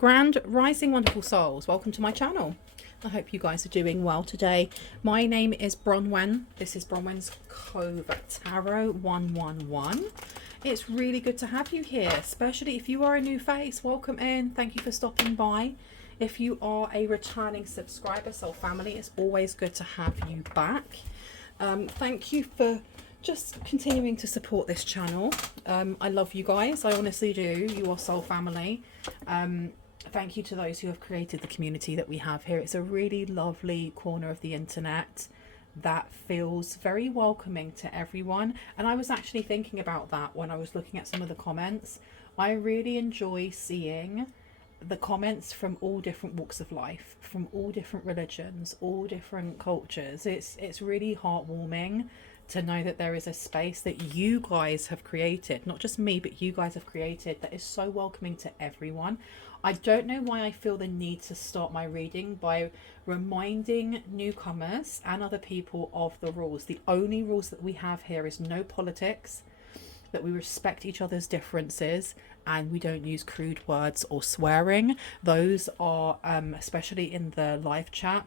Grand Rising wonderful souls, welcome to my channel. I hope you guys are doing well today. My name is Bronwen. This is Bronwen's Cove Tarot 111. It's really good to have you here, especially if you are a new face. Welcome in. Thank you for stopping by. If you are a returning subscriber, soul family, it's always good to have you back. Thank you for just continuing to support this channel. I love you guys. I honestly do. You are soul family. Thank you to those who have created the community that we have here. It's a really lovely corner of the internet that feels very welcoming to everyone. And I was actually thinking about that when I was looking at some of the comments. I really enjoy seeing the comments from all different walks of life, from all different religions, all different cultures. It's really heartwarming to know that there is a space that you guys have created, not just me, but you guys have created, that is so welcoming to everyone. I don't know why I feel the need to start my reading by reminding newcomers and other people of the rules. The only rules that we have here is no politics, that we respect each other's differences, and we don't use crude words or swearing. Those are, especially in the live chat,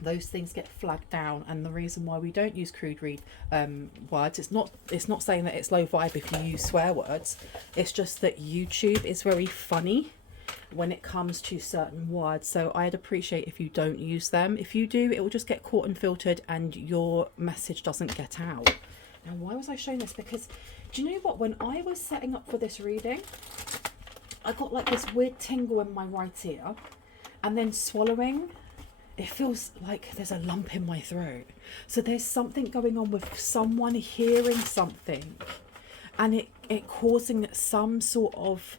those things get flagged down. And the reason why we don't use crude words, it's not saying that it's low vibe if you use swear words. It's just that YouTube is very funny when it comes to certain words, so I'd appreciate if you don't use them. If you do, it will just get caught and filtered and your message doesn't get out. Now, why was I showing this? Because do you know what, when I was setting up for this reading, I got like this weird tingle in my right ear, and then swallowing, it feels like there's a lump in my throat. So there's something going on with someone hearing something and it causing some sort of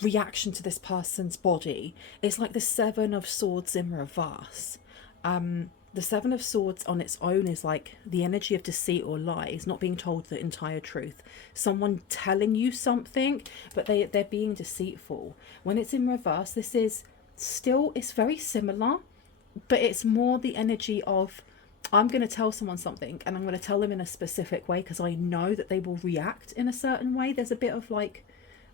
reaction to this person's body. It's like the Seven of Swords in reverse. The Seven of Swords on its own is like the energy of deceit or lies, not being told the entire truth. Someone telling you something, but they're being deceitful. When it's in reverse, this is still, it's very similar, but it's more the energy of, I'm going to tell someone something and I'm going to tell them in a specific way because I know that they will react in a certain way. There's a bit of like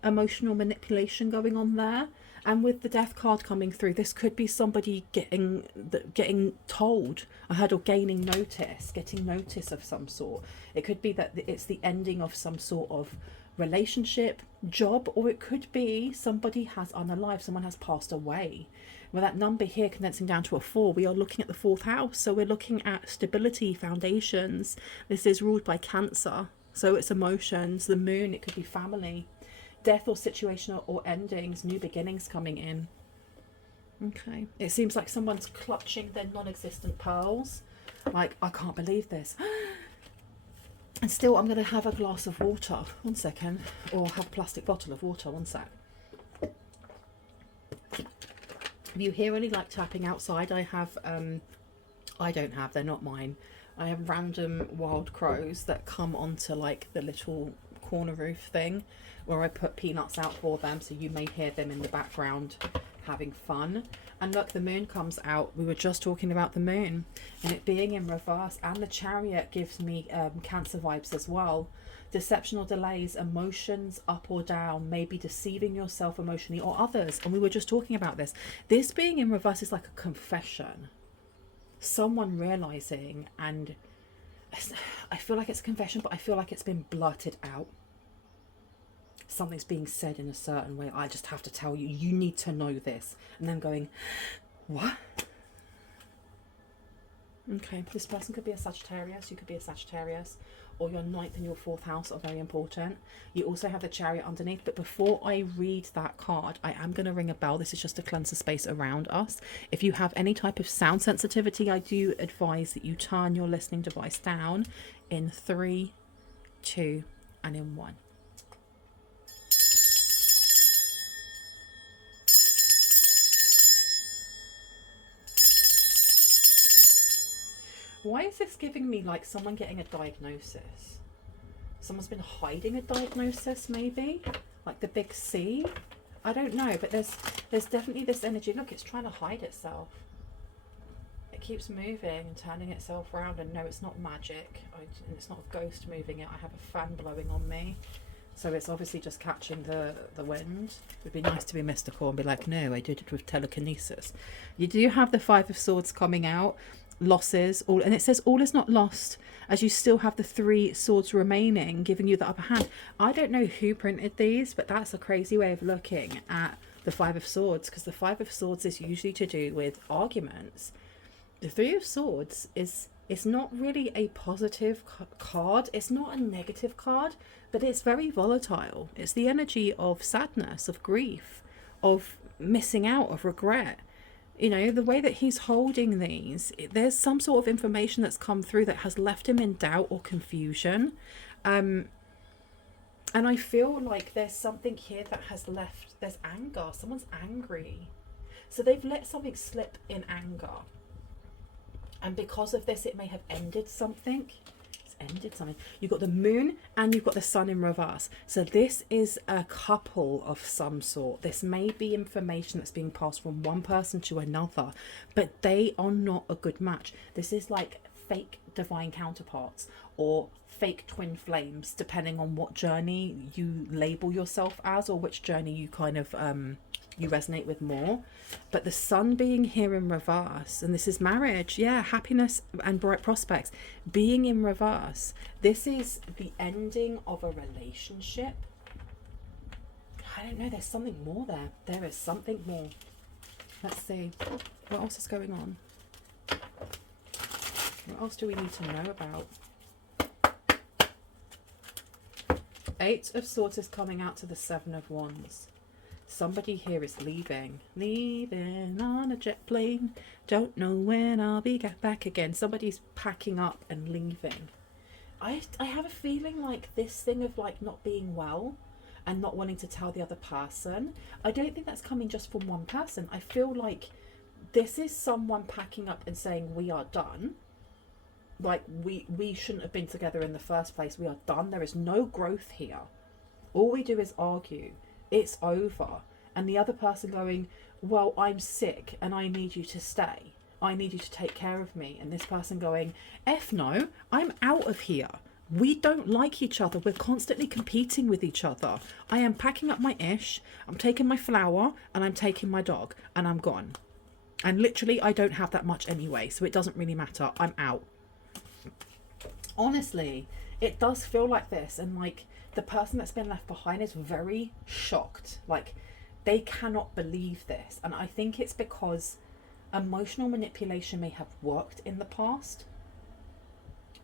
emotional manipulation going on there. And with the Death card coming through, this could be somebody getting told, I heard, or gaining notice, getting notice of some sort. It could be that it's the ending of some sort of relationship, job, or it could be somebody has unalived, someone has passed away. With that number here condensing down to a 4, we are looking at the 4th house, so we're looking at stability, foundations. This is ruled by Cancer, so it's emotions. The moon, it could be family, death or situational or endings, new beginnings coming in. Okay, it seems like someone's clutching their non-existent pearls, like, I can't believe this. And still, I'm going to have a glass of water, 1 second, or have a plastic bottle of water, 1 sec. If you hear any like tapping outside, I have I don't have, they're not mine, I have random wild crows that come onto like the little corner roof thing where I put peanuts out for them, so you may hear them in the background having fun. And look, the moon comes out. We were just talking about the moon and it being in reverse, and the Chariot gives me Cancer vibes as well. Deception or delays, emotions up or down, maybe deceiving yourself emotionally or others. And we were just talking about this. This being in reverse is like a confession. Someone realizing, and I feel like it's a confession, but I feel like it's been blurted out. Something's being said in a certain way. I just have to tell you, you need to know this. And then going, what? Okay, this person could be a Sagittarius, you could be a Sagittarius, or your 9th and your 4th house are very important. You also have the Chariot underneath, but before I read that card, I am going to ring a bell. This is just to cleanse the space around us. If you have any type of sound sensitivity, I do advise that you turn your listening device down in 3, 2, and in 1. Why is this giving me like someone getting a diagnosis? Someone's been hiding a diagnosis, maybe? Like the big C? I don't know, but there's definitely this energy. Look, it's trying to hide itself. It keeps moving and turning itself around, and no, it's not magic. And it's not a ghost moving it. I have a fan blowing on me. So it's obviously just catching the wind. It would be nice to be mystical and be like, no, I did it with telekinesis. You do have the Five of Swords coming out. Losses, all, and it says all is not lost, as you still have the 3 swords remaining, giving you the upper hand. I don't know who printed these, but that's a crazy way of looking at the Five of Swords, because the Five of Swords is usually to do with arguments. The Three of Swords is, it's not really a positive card. It's not a negative card, but it's very volatile. It's the energy of sadness, of grief, of missing out, of regret. You know, the way that he's holding these, there's some sort of information that's come through that has left him in doubt or confusion. And I feel like there's something here that has left, there's anger. Someone's angry. So they've let something slip in anger. And because of this, it may have ended something. Ended something. You've got the moon and you've got the sun in reverse. So this is a couple of some sort. This may be information that's being passed from one person to another, but they are not a good match. This is like fake divine counterparts or fake twin flames, depending on what journey you label yourself as, or which journey you kind of you resonate with more. But the sun being here in reverse, and this is marriage, yeah, happiness and bright prospects being in reverse. This is the ending of a relationship. I don't know, there's something more there. There is something more. Let's see, what else is going on? What else do we need to know about? 8 of Swords is coming out to the 7 of Wands. Somebody here is leaving on a jet plane. Don't know when I'll be back again. Somebody's packing up and leaving. I have a feeling like this thing of like not being well and not wanting to tell the other person. I don't think that's coming just from one person. I feel like this is someone packing up and saying we are done. Like we shouldn't have been together in the first place. We are done. There is no growth here. All we do is argue. It's over. And the other person going, well, I'm sick and I need you to stay. I need you to take care of me. And this person going, F no, I'm out of here. We don't like each other. We're constantly competing with each other. I am packing up my ish. I'm taking my flower and I'm taking my dog and I'm gone. And literally, I don't have that much anyway, so it doesn't really matter. I'm out. Honestly, it does feel like this. And like, the person that's been left behind is very shocked. Like, they cannot believe this. And I think it's because emotional manipulation may have worked in the past.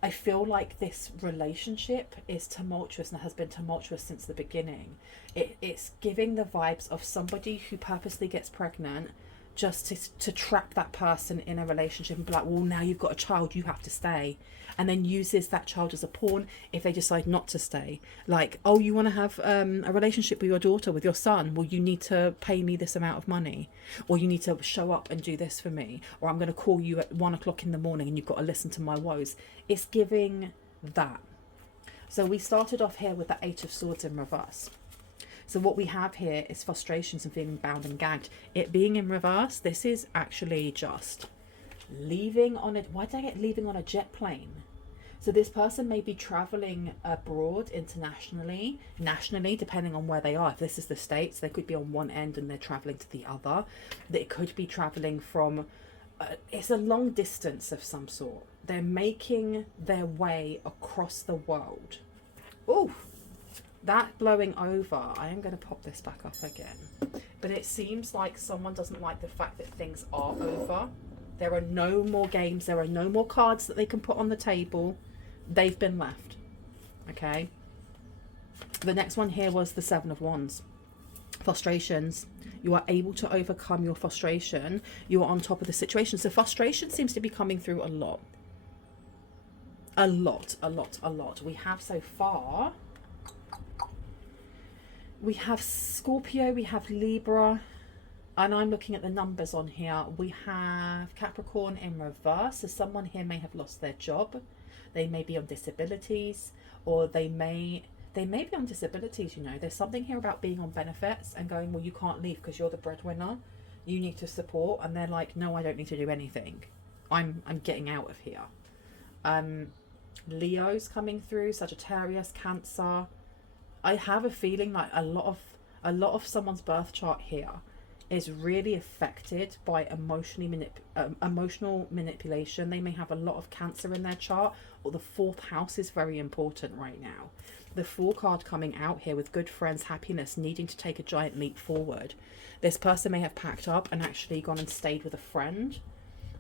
I feel like this relationship is tumultuous and has been tumultuous since the beginning. It's giving the vibes of somebody who purposely gets pregnant just to trap that person in a relationship and be like, well, now you've got a child, you have to stay. And then uses that child as a pawn if they decide not to stay. Like, oh, you want to have a relationship with your daughter, with your son? Well, you need to pay me this amount of money. Or you need to show up and do this for me. Or I'm going to call you at 1 o'clock in the morning and you've got to listen to my woes. It's giving that. So we started off here with the 8 of Swords in reverse. So what we have here is frustrations and feeling bound and gagged. It being in reverse, this is actually just leaving on a... Why did I get leaving on a jet plane? So this person may be traveling abroad, internationally, nationally, depending on where they are. If this is the States, they could be on one end and they're traveling to the other. They could be traveling from... it's a long distance of some sort. They're making their way across the world. Ooh! That blowing over, I am going to pop this back up again. But it seems like someone doesn't like the fact that things are over. There are no more games. There are no more cards that they can put on the table. They've been left. Okay. The next one here was the 7 of Wands. Frustrations. You are able to overcome your frustration. You are on top of the situation. So frustration seems to be coming through a lot. A lot. We have so far... We have Scorpio, we have Libra, and I'm looking at the numbers on here. We have Capricorn in reverse, so someone here may have lost their job. They may be on disabilities, or they may be on disabilities, you know. There's something here about being on benefits and going, well, you can't leave because you're the breadwinner. You need to support, and they're like, no, I don't need to do anything. I'm getting out of here. Leo's coming through, Sagittarius, Cancer. I have a feeling like a lot of someone's birth chart here is really affected by emotional manipulation. They may have a lot of Cancer in their chart, or the fourth house is very important right now. The Fool card coming out here with good friends, happiness, needing to take a giant leap forward. This person may have packed up and actually gone and stayed with a friend.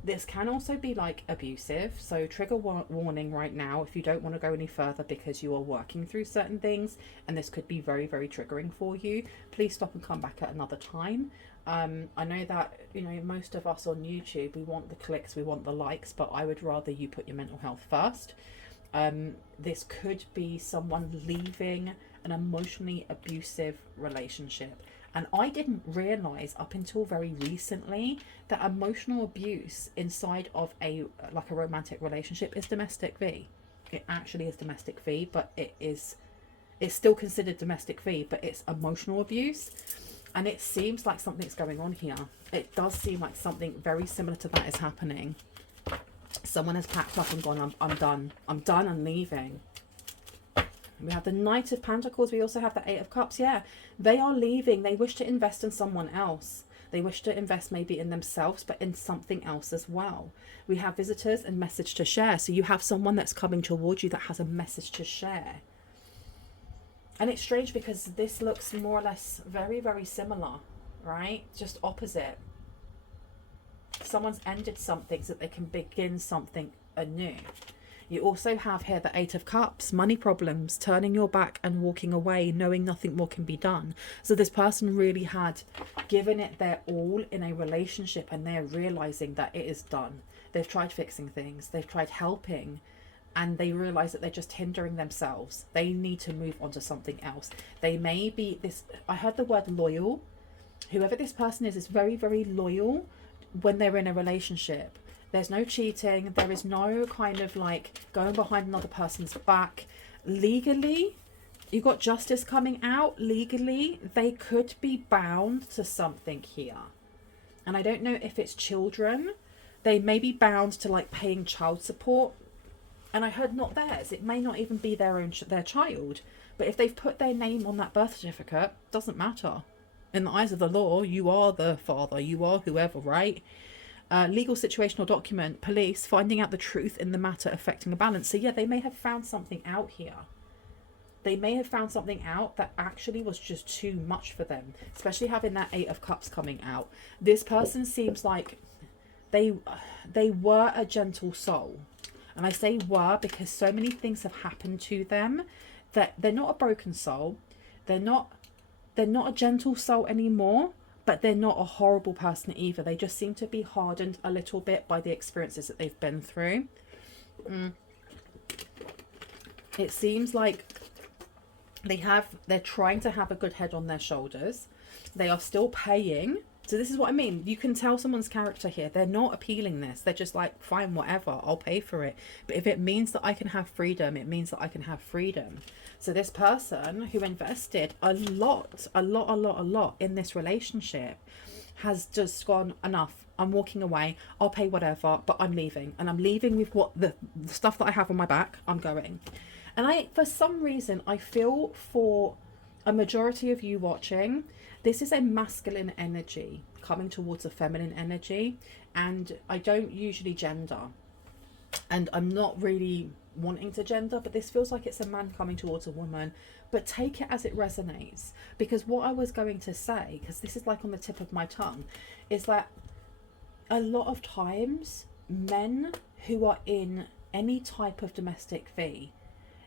This can also be like abusive, so trigger warning right now if you don't want to go any further because you are working through certain things and this could be very, very triggering for you. Please stop and come back at another time. I know that, you know, most of us on YouTube, we want the clicks, we want the likes, but I would rather you put your mental health first. This could be someone leaving an emotionally abusive relationship. And I didn't realise up until very recently that emotional abuse inside of a romantic relationship is domestic V. It actually is domestic V, but it's still considered domestic V, but it's emotional abuse. And it seems like something's going on here. It does seem like something very similar to that is happening. Someone has packed up and gone, I'm done. I'm done, I'm leaving. We have the Knight of Pentacles. We also have the Eight of Cups. Yeah, they are leaving. They wish to invest in someone else. They wish to invest maybe in themselves, but in something else as well. We have visitors and message to share. So you have someone that's coming towards you that has a message to share. And it's strange because this looks more or less very, very similar, right? Just opposite. Someone's ended something so that they can begin something anew. You also have here the Eight of Cups, money problems, turning your back and walking away, knowing nothing more can be done. So this person really had given it their all in a relationship and they're realizing that it is done. They've tried fixing things, they've tried helping, and they realize that they're just hindering themselves. They need to move on to something else. They may be this, I heard the word loyal. Whoever this person is very, very loyal when they're in a relationship. There's no cheating. There is no kind of like going behind another person's back. Legally, you got justice coming out. Legally, they could be bound to something here. And I don't know if it's children. They may be bound to like paying child support. And I heard not theirs. It may not even be their child. But if they've put their name on that birth certificate, doesn't matter. In the eyes of the law, you are the father. You are whoever, right? Legal situational document, police, finding out the truth in the matter affecting a balance. So yeah, they may have found something out here. They may have found something out that actually was just too much for them, especially having that Eight of Cups coming out. This person seems like they were a gentle soul. And I say were because so many things have happened to them that they're not a broken soul. They're not a gentle soul anymore. But they're not a horrible person either. They just seem to be hardened a little bit by the experiences that they've been through. It seems like they're trying to have a good head on their shoulders. They are still paying. So this is what I mean. You can tell someone's character here. They're not appealing this. They're just like, fine, whatever, I'll pay for it. But if it means that I can have freedom, it means that I can have freedom. So this person who invested a lot in this relationship has just gone, enough. I'm walking away. I'll pay whatever, but I'm leaving. And I'm leaving with what the stuff that I have on my back. I'm going. And for some reason, I feel for a majority of you watching, this is a masculine energy coming towards a feminine energy. And I don't usually gender. And I'm not really wanting to gender, but this feels like it's a man coming towards a woman. But take it as it resonates. Because what I was going to say, because this is like on the tip of my tongue, is that a lot of times men who are in any type of domestic V,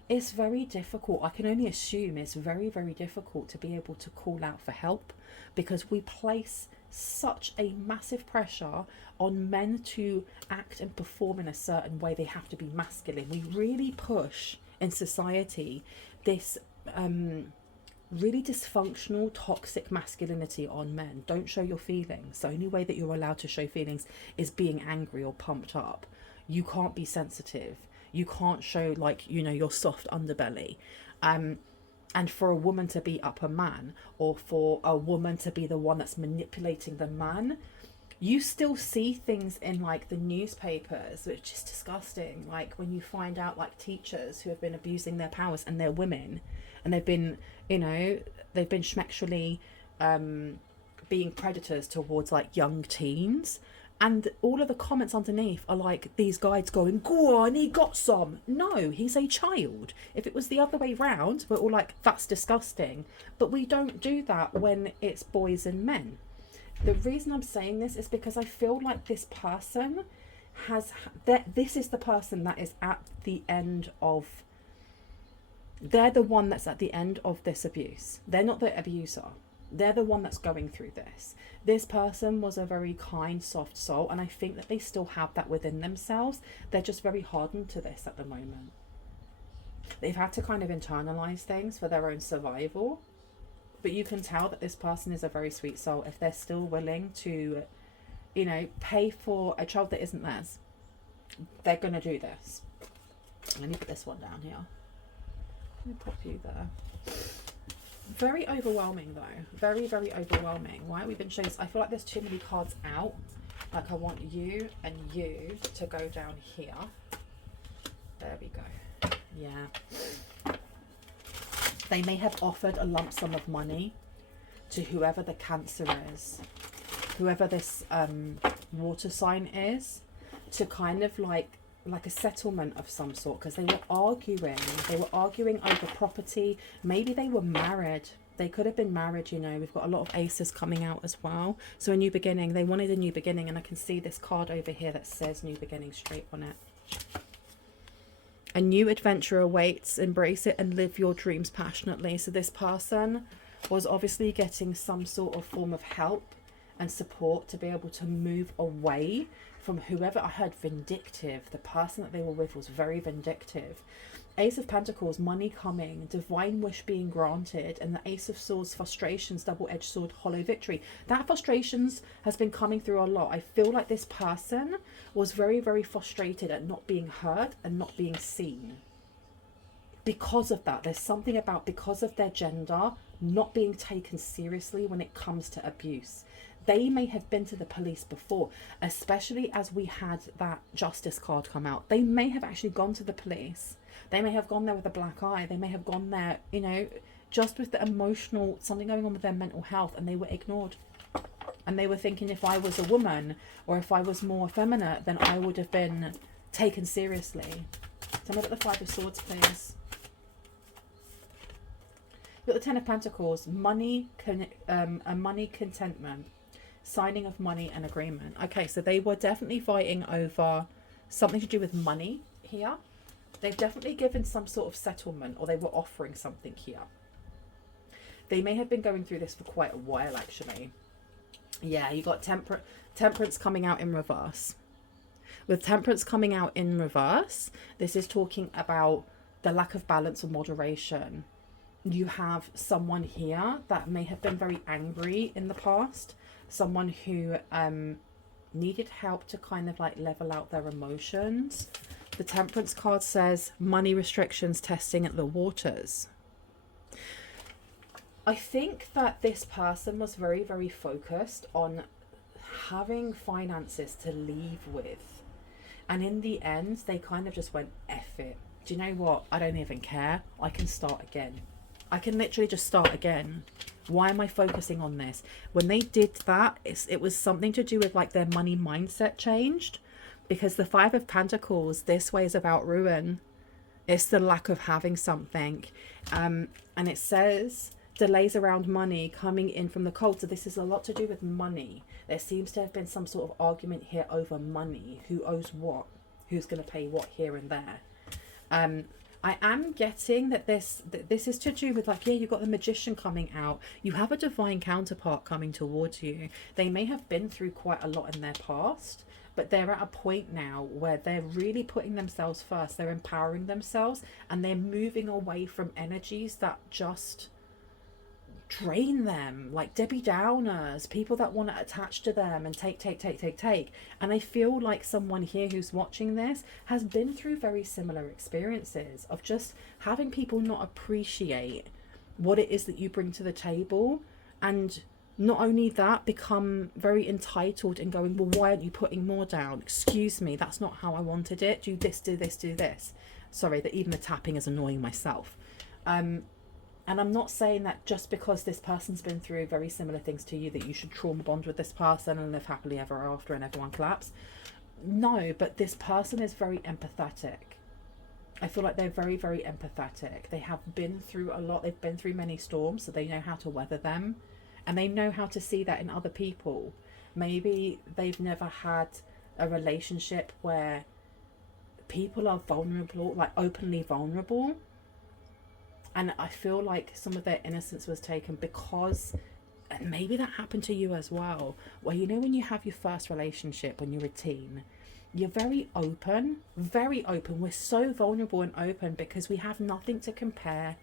it's very difficult. I can only assume it's very, very difficult to be able to call out for help, because we place such a massive pressure on men to act and perform in a certain way. They have to be masculine. We really push in society this really dysfunctional, toxic masculinity on men. Don't show your feelings. The only way that you're allowed to show feelings is being angry or pumped up. You can't be sensitive. You can't show, like, you know, your soft underbelly. And for a woman to be up a man, or for a woman to be the one that's manipulating the man, you still see things in like the newspapers, which is disgusting. Like when you find out like teachers who have been abusing their powers and they're women, and they've been You know, they've been sexually being predators towards like young teens. And all of the comments underneath are like these guys going, go on, he got some. No, he's a child. If it was the other way round, we're all like, that's disgusting. But we don't do that when it's boys and men. The reason I'm saying this is because I feel like this person this is the person that is at the end of, they're the one that's at the end of this abuse. They're not the abuser. They're the one that's going through this. This person was a very kind, soft soul, and I think that they still have that within themselves. They're just very hardened to this at the moment. They've had to kind of internalize things for their own survival. But you can tell that this person is a very sweet soul if they're still willing to, you know, pay for a child that isn't theirs. They're going to do this. Let me put this one down here. Let me pop you there. Very overwhelming though. Very, very overwhelming. Why have we been showing this? I feel like there's too many cards out. Like I want you and you to go down here. There we go. Yeah. They may have offered a lump sum of money to whoever the Cancer is, whoever this water sign is, to kind of like a settlement of some sort, because they were arguing over property. Maybe they were married. They could have been married, you know. We've got a lot of aces coming out as well. So a new beginning. They wanted a new beginning, and I can see this card over here that says new beginning straight on it. A new adventure awaits. Embrace it and live your dreams passionately. So this person was obviously getting some sort of form of help and support to be able to move away from whoever. I heard vindictive. The person that they were with was very vindictive. Ace of Pentacles, money coming, divine wish being granted, and the Ace of Swords, frustrations, double-edged sword, hollow victory. That frustrations has been coming through a lot. I feel like this person was very, very frustrated at not being heard and not being seen. Because of that, there's something about, because of their gender, not being taken seriously when it comes to abuse. They may have been to the police before, especially as we had that justice card come out. They may have actually gone to the police. They may have gone there with a black eye. They may have gone there, you know, just with the emotional, something going on with their mental health, and they were ignored. And they were thinking, if I was a woman or if I was more effeminate, then I would have been taken seriously. Tell me about the Five of Swords, please. You've got the Ten of Pentacles, money, money contentment, signing of money and agreement. Okay, so they were definitely fighting over something to do with money here. They've definitely given some sort of settlement, or they were offering something here. They may have been going through this for quite a while, actually. Yeah, you got Temperance coming out in reverse. With Temperance coming out in reverse, this is talking about the lack of balance or moderation. You have someone here that may have been very angry in the past. Someone who needed help to kind of like level out their emotions. The Temperance card says money restrictions, testing at the waters. I think that this person was very, very focused on having finances to leave with. And in the end, they kind of just went, F it. Do you know what? I don't even care. I can start again. I can literally just start again. Why am I focusing on this? When they did that, it was something to do with like their money mindset changed. Because the Five of Pentacles, this way is about ruin. It's the lack of having something. And it says delays around money coming in from the cold. So this is a lot to do with money. There seems to have been some sort of argument here over money. Who owes what? Who's going to pay what here and there? I am getting that this is to do with like, yeah, you've got the Magician coming out. You have a divine counterpart coming towards you. They may have been through quite a lot in their past. But they're at a point now where they're really putting themselves first. They're empowering themselves, and they're moving away from energies that just drain them, like Debbie Downers, people that want to attach to them and take. And I feel like someone here who's watching this has been through very similar experiences of just having people not appreciate what it is that you bring to the table, and not only that, become very entitled and going, well, why aren't you putting more down? Excuse me, that's not how I wanted it. Do this, do this, do this. Sorry, that even the tapping is annoying myself. And And I'm not saying that just because this person's been through very similar things to you that you should trauma bond with this person and live happily ever after and everyone claps. No, but this person is very empathetic. I feel like they're very, very empathetic. They have been through a lot. They've been through many storms, so they know how to weather them. And they know how to see that in other people. Maybe they've never had a relationship where people are vulnerable, like openly vulnerable. And I feel like some of their innocence was taken because, and maybe that happened to you as well, where, you know, when you have your first relationship when you're a teen, you're very open, very open. We're so vulnerable and open because we have nothing to compare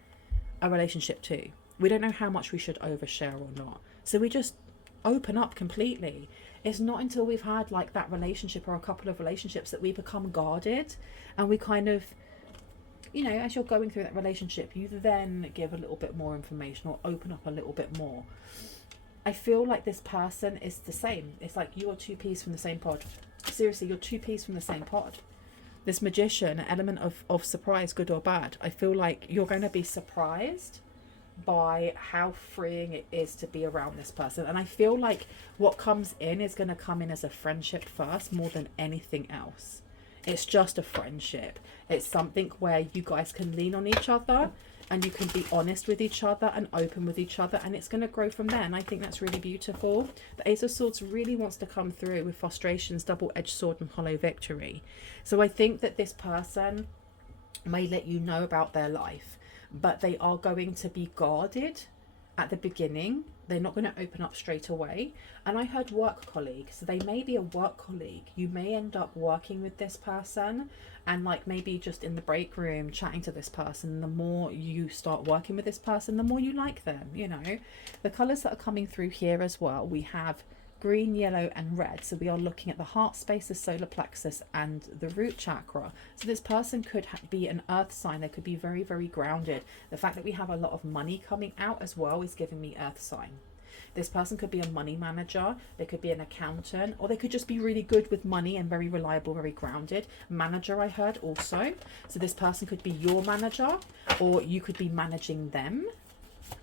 a relationship to. We don't know how much we should overshare or not. So we just open up completely. It's not until we've had like that relationship or a couple of relationships that we become guarded, and we kind of, you know, as you're going through that relationship, you then give a little bit more information or open up a little bit more. I feel like this person is the same. It's like you're two peas from the same pod. Seriously, you're two peas from the same pod. This magician, an element of surprise, good or bad. I feel like you're going to be surprised by how freeing it is to be around this person. And I feel like what comes in is going to come in as a friendship first more than anything else. It's just a friendship. It's something where you guys can lean on each other and you can be honest with each other and open with each other, and it's going to grow from there. And I think that's really beautiful. The Ace of Swords really wants to come through with frustrations, double-edged sword, and hollow victory. So I think that this person may let you know about their life, but they are going to be guarded at the beginning. They're not going to open up straight away. And I heard work colleague, so they may be a work colleague. You may end up working with this person and like maybe just in the break room chatting to this person. The more you start working with this person, the more you like them, you know. The colours that are coming through here as well, we have green, yellow and red. So we are looking at the heart space, the solar plexus and the root chakra. So this person could be an earth sign. They could be very, very grounded. The fact that we have a lot of money coming out as well is giving me earth sign. This person could be a money manager, they could be an accountant, or they could just be really good with money and very reliable, very grounded. Manager, I heard also. So this person could be your manager, or you could be managing them.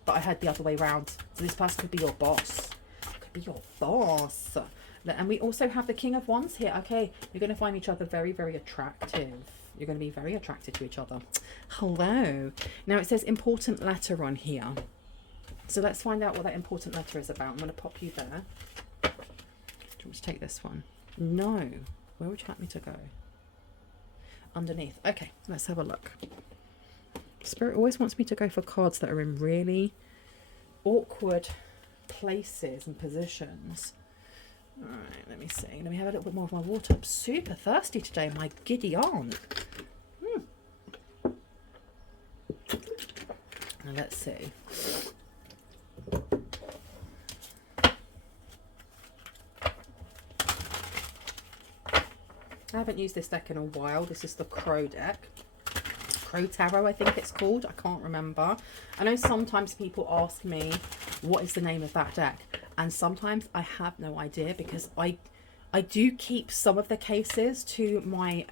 But I heard the other way around. So this person could be your boss. Could be your boss. And we also have the King of Wands here. Okay, you're going to find each other very, very attractive. You're going to be very attracted to each other. Hello. Now it says important letter on here. So let's find out what that important letter is about. I'm going to pop you there. Do you want to take this one? No. Where would you like me to go? Underneath. Okay, let's have a look. Spirit always wants me to go for cards that are in really awkward places and positions. All right, let me see. Let me have a little bit more of my water. I'm super thirsty today, my giddy aunt. Now let's see. I haven't used this deck in a while. This is the Crow deck. Crow Tarot, I think it's called. I can't remember. I know sometimes people ask me, what is the name of that deck? And sometimes I have no idea because I do keep some of the cases to my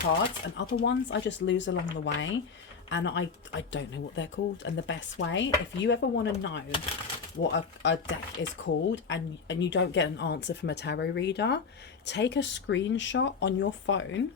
cards, and other ones I just lose along the way. And I don't know what they're called. And the best way, if you ever want to know what a deck is called and you don't get an answer from a tarot reader, take a screenshot on your phone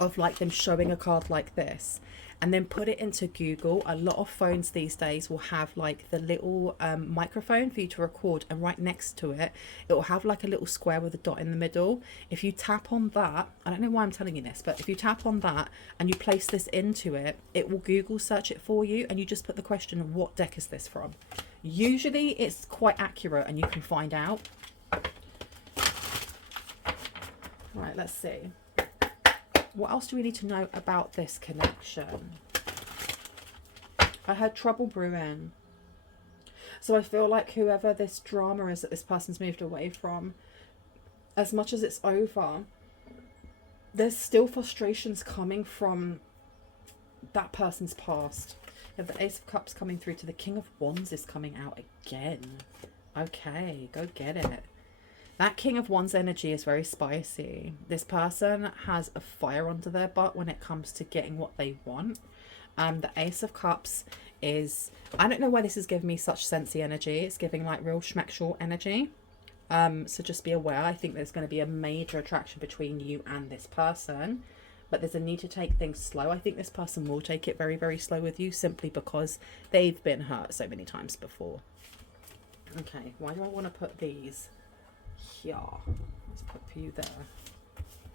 of like them showing a card like this and then put it into Google. A lot of phones these days will have like the little microphone for you to record, and right next to it it will have like a little square with a dot in the middle. If you tap on that, I don't know why I'm telling you this, but if you tap on that and you place this into it, it will Google search it for you, and you just put the question of what deck is this from. Usually it's quite accurate and you can find out. Right, let's see. What else do we need to know about this connection? I had trouble brewing. So I feel like whoever this drama is that this person's moved away from, as much as it's over, there's still frustrations coming from that person's past. You have the Ace of Cups coming through to the King of Wands is coming out again. Okay, go get it. That King of Wands energy is very spicy. This person has a fire under their butt when it comes to getting what they want. The Ace of Cups is, I don't know why this is giving me such sensey energy. It's giving like real schmeck short energy. So just be aware. I think there's going to be a major attraction between you and this person, but there's a need to take things slow. I think this person will take it very, very slow with you, simply because they've been hurt so many times before. Okay, why do I want to put these here? Let's put for you there.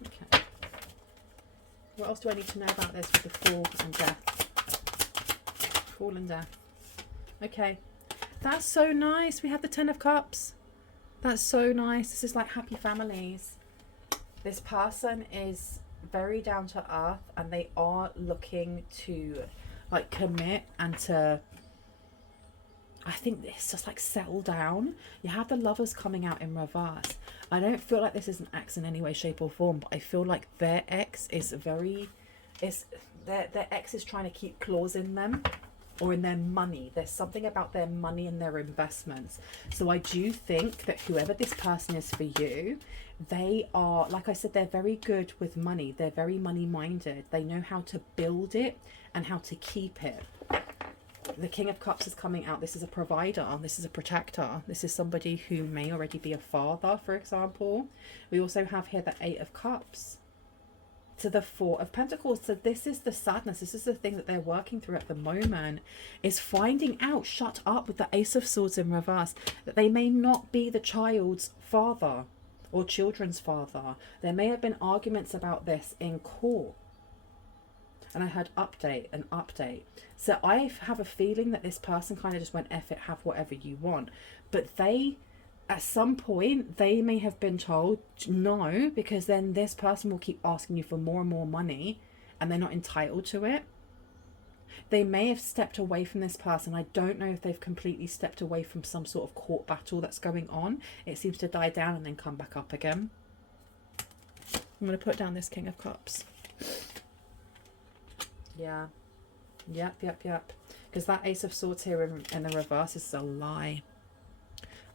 Okay. What else do I need to know about this with the Fool and Death? Fool and Death. Okay. That's so nice. We have the Ten of Cups. That's so nice. This is like happy families. This person is very down to earth, and they are looking to like commit and to, I think it's just like settle down. You have the Lovers coming out in reverse. I don't feel like this is an ex in any way, shape or form, but I feel like their ex is their ex is trying to keep claws in them, or in their money. There's something about their money and their investments. So I do think that whoever this person is for you, they are, like I said, they're very good with money. They're very money minded. They know how to build it and how to keep it. The King of Cups is coming out. This is a provider. This is a protector. This is somebody who may already be a father, for example. We also have here the Eight of Cups to the Four of Pentacles. So this is the sadness. This is the thing that they're working through at the moment, is finding out, shut up, with the Ace of Swords in reverse, that they may not be the child's father or children's father. There may have been arguments about this in court. And I heard update and update. So I have a feeling that this person kind of just went, F it, have whatever you want. But they, at some point, they may have been told no, because then this person will keep asking you for more and more money and they're not entitled to it. They may have stepped away from this person. I don't know if they've completely stepped away from some sort of court battle that's going on. It seems to die down and then come back up again. I'm going to put down this King of Cups. Yeah. Yep. Because that Ace of Swords here in the reverse is a lie.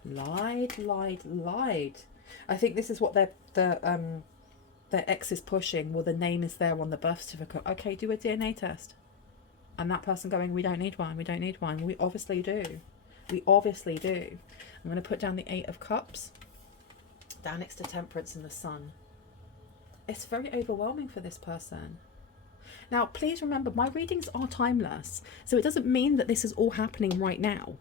Lied. I think this is what their ex is pushing. Well, the name is there on the birth certificate. Okay, do a DNA test. And that person going, we don't need one. We obviously do. I'm going to put down the Eight of Cups. Down next to Temperance and the Sun. It's very overwhelming for this person. Now, please remember, my readings are timeless. So it doesn't mean that this is all happening right now.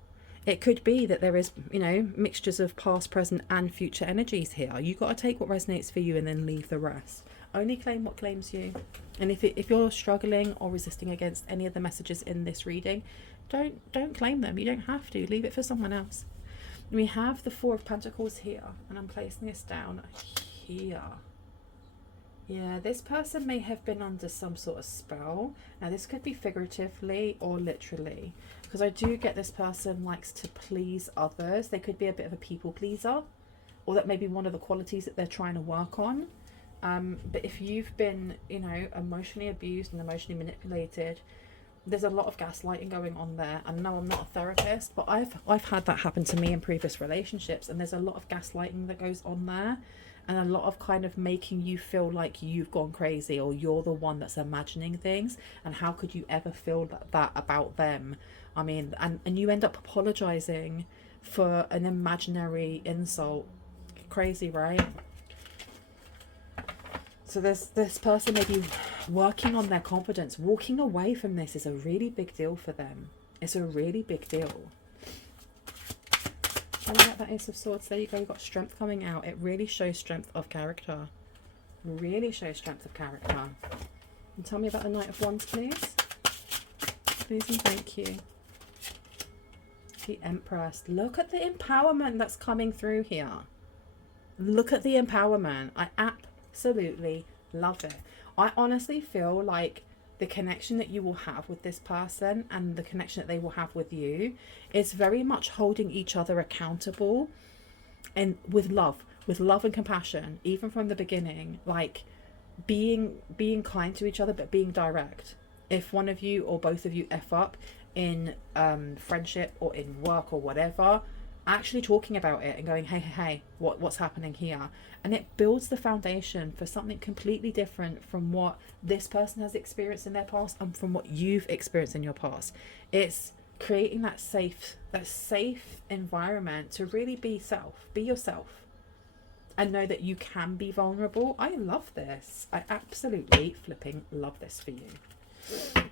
It could be that there is, mixtures of past, present and future energies here. You've got to take what resonates for you and then leave the rest. Only claim what claims you. And if you're struggling or resisting against any of the messages in this reading, don't claim them. You don't have to. Leave it for someone else. We have the Four of Pentacles here, and I'm placing this down here. Yeah, this person may have been under some sort of spell. Now, this could be figuratively or literally, because I do get this person likes to please others. They could be a bit of a people pleaser, or that may be one of the qualities that they're trying to work on. But if you've been, emotionally abused and emotionally manipulated, there's a lot of gaslighting going on there. And no, I'm not a therapist, but I've had that happen to me in previous relationships, and there's a lot of gaslighting that goes on there. And a lot of kind of making you feel like you've gone crazy, or you're the one that's imagining things. And how could you ever feel that about them? I mean, and you end up apologizing for an imaginary insult. Crazy, right? So this person may be working on their confidence. Walking away from this is a really big deal for them. It's a really big deal. And you get that Ace of Swords. There you go. You've got strength coming out. It really shows strength of character. Really shows strength of character. And tell me about the Knight of Wands, please. Please and thank you. The Empress. Look at the empowerment that's coming through here. Look at the empowerment. I absolutely love it. I honestly feel like the connection that you will have with this person and the connection that they will have with you is very much holding each other accountable, and with love and compassion, even from the beginning, like being kind to each other, but being direct. If one of you or both of you F up in friendship or in work or whatever, actually talking about it and going, hey, what's happening here? And it builds the foundation for something completely different from what this person has experienced in their past and from what you've experienced in your past. It's creating that safe environment to really be yourself, and know that you can be vulnerable. I love this. I absolutely flipping love this for you.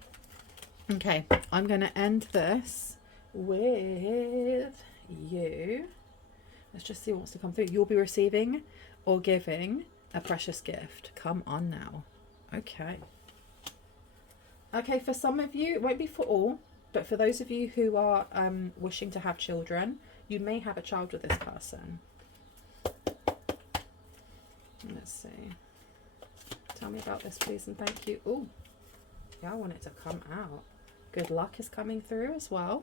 Okay, I'm going to end this with you. Let's just see what wants to come through. You'll be receiving or giving a precious gift. Come on now. Okay. Okay, for some of you, it won't be for all, but for those of you who are wishing to have children, you may have a child with this person. Let's see. Tell me about this, please, and thank you. Oh, yeah, I want it to come out. Good luck is coming through as well.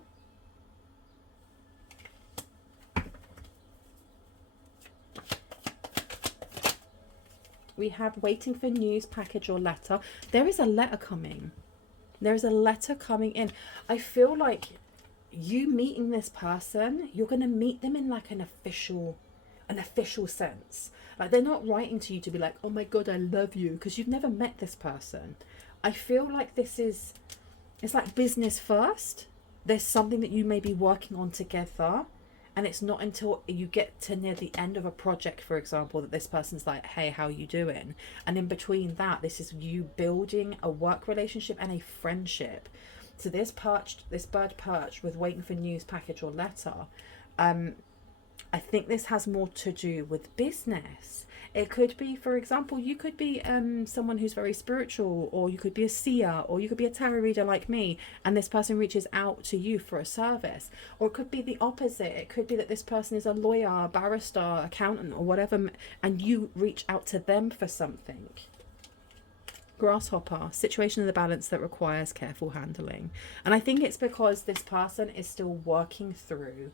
We have waiting for news, package or letter. There is a letter coming. There is a letter coming in. I feel like you meeting this person, you're going to meet them in like an official sense. Like, they're not writing to you to be like, oh my God, I love you, because you've never met this person. I feel like it's like business first. There's something that you may be working on together, and it's not until you get to near the end of a project, for example, that this person's like, hey, how you doing? And in between that, this is you building a work relationship and a friendship. So this bird perched with waiting for news, package or letter, I think this has more to do with business. It could be, for example, you could be someone who's very spiritual, or you could be a seer, or you could be a tarot reader like me, and this person reaches out to you for a service. Or it could be the opposite. It could be that this person is a lawyer, barrister, accountant, or whatever, and you reach out to them for something. Grasshopper, situation of the balance that requires careful handling. And I think it's because this person is still working through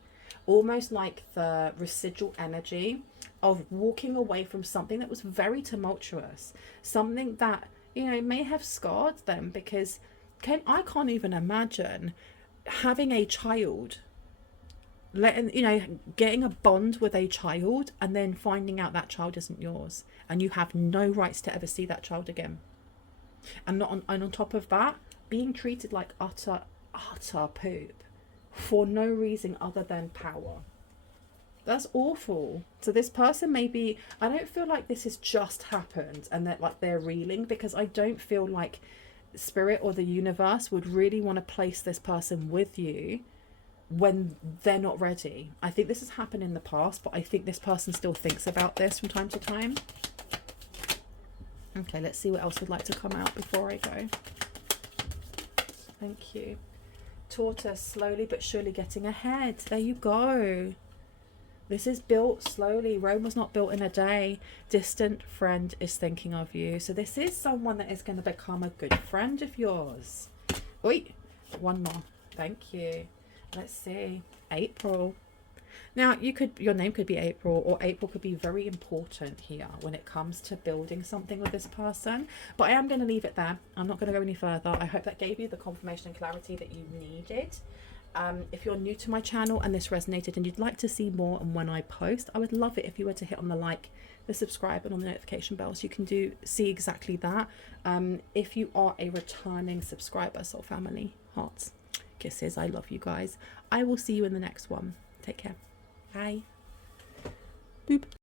almost like the residual energy of walking away from something that was very tumultuous, something that, you know, may have scarred them, because I can't even imagine having a child, getting a bond with a child and then finding out that child isn't yours and you have no rights to ever see that child again. And on top of that, being treated like utter poop for no reason other than power. That's awful. So this person maybe, I don't feel like this has just happened and that like they're reeling, because I don't feel like spirit or the universe would really want to place this person with you when they're not ready. I think this has happened in the past, but I think this person still thinks about this from time to time. Okay, let's see what else would like to come out before I go. Thank you. Tortoise, slowly but surely getting ahead. There you go. This is built slowly. Rome was not built in a day. Distant friend is thinking of you. So this is someone that is going to become a good friend of yours. Oi, one more. Thank you. Let's see. April. Now, your name could be April, or April could be very important here when it comes to building something with this person. But I am going to leave it there. I'm not going to go any further. I hope that gave you the confirmation and clarity that you needed. If you're new to my channel and this resonated and you'd like to see more and when I post, I would love it if you were to hit on the like, the subscribe and on the notification bell so you can see exactly that. If you are a returning subscriber, soul family, hearts, kisses, I love you guys. I will see you in the next one. Take care. Bye. Boop.